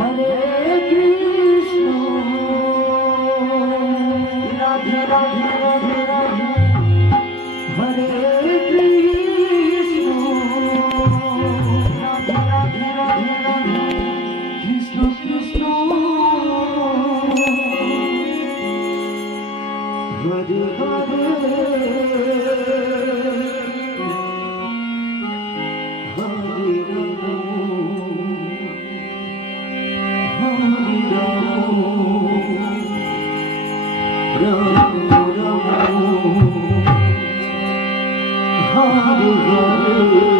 Hare Hare Oh, my God.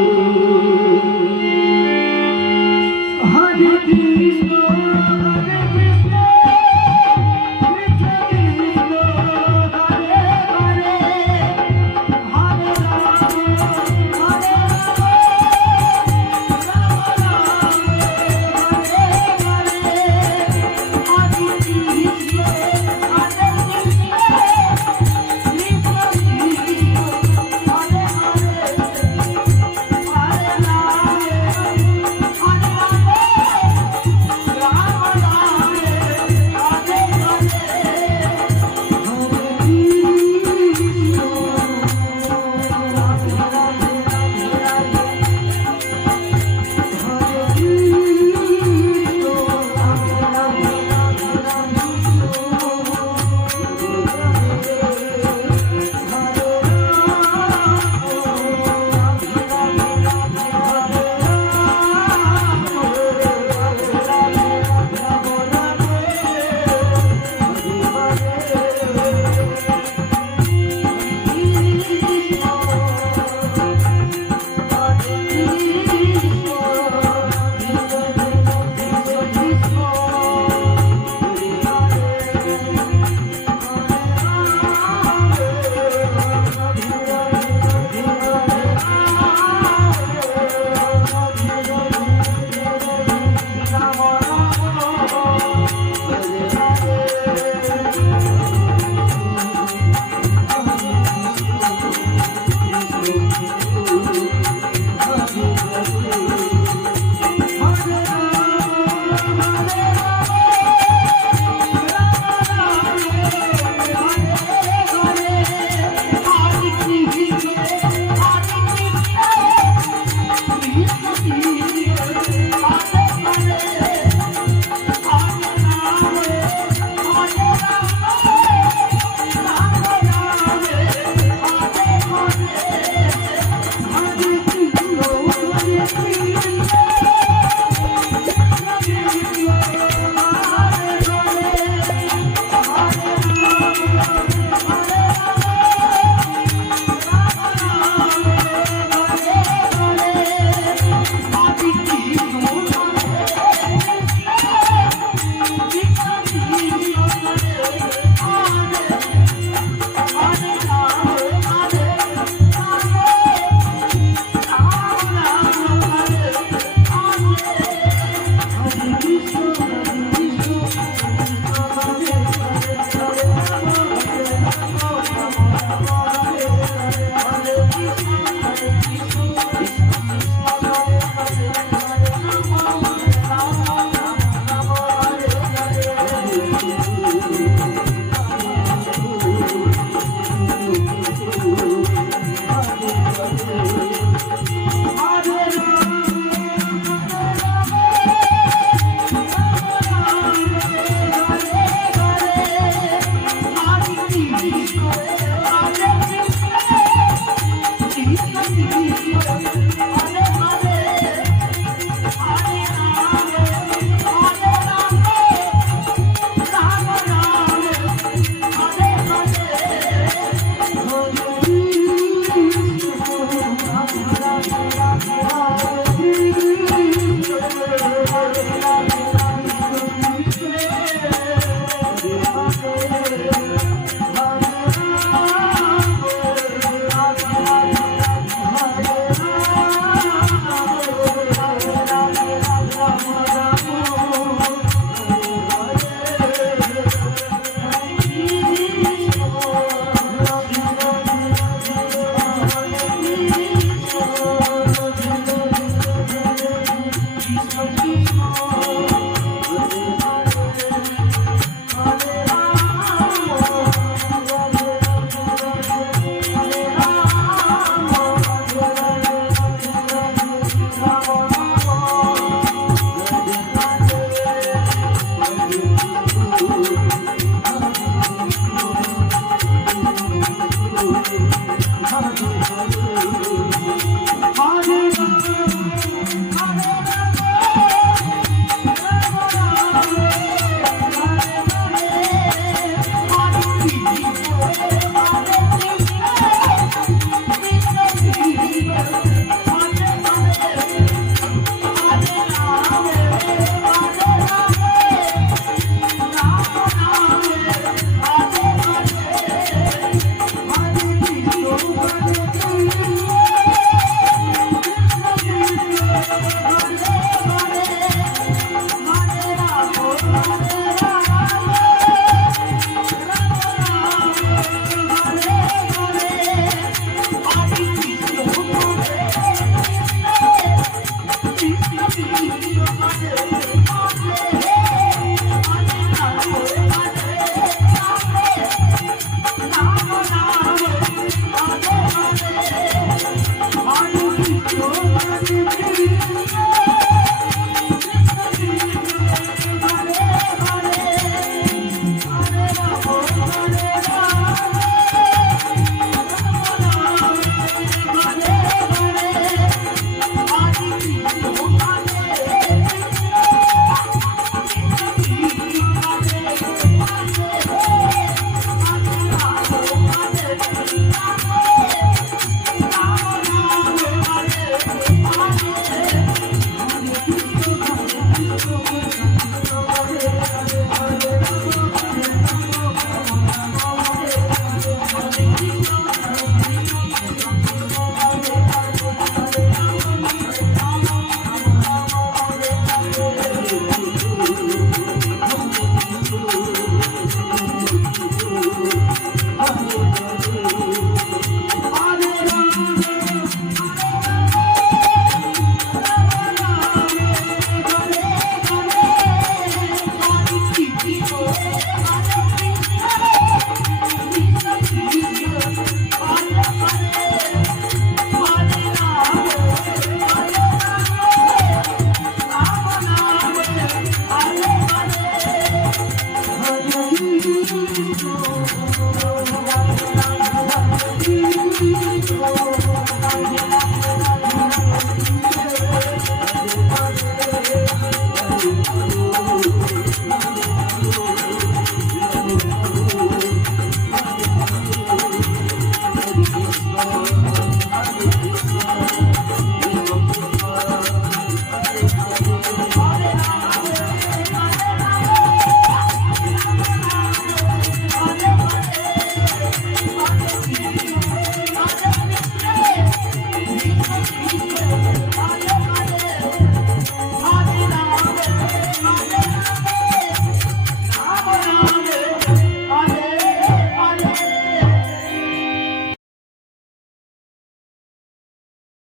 Thank you.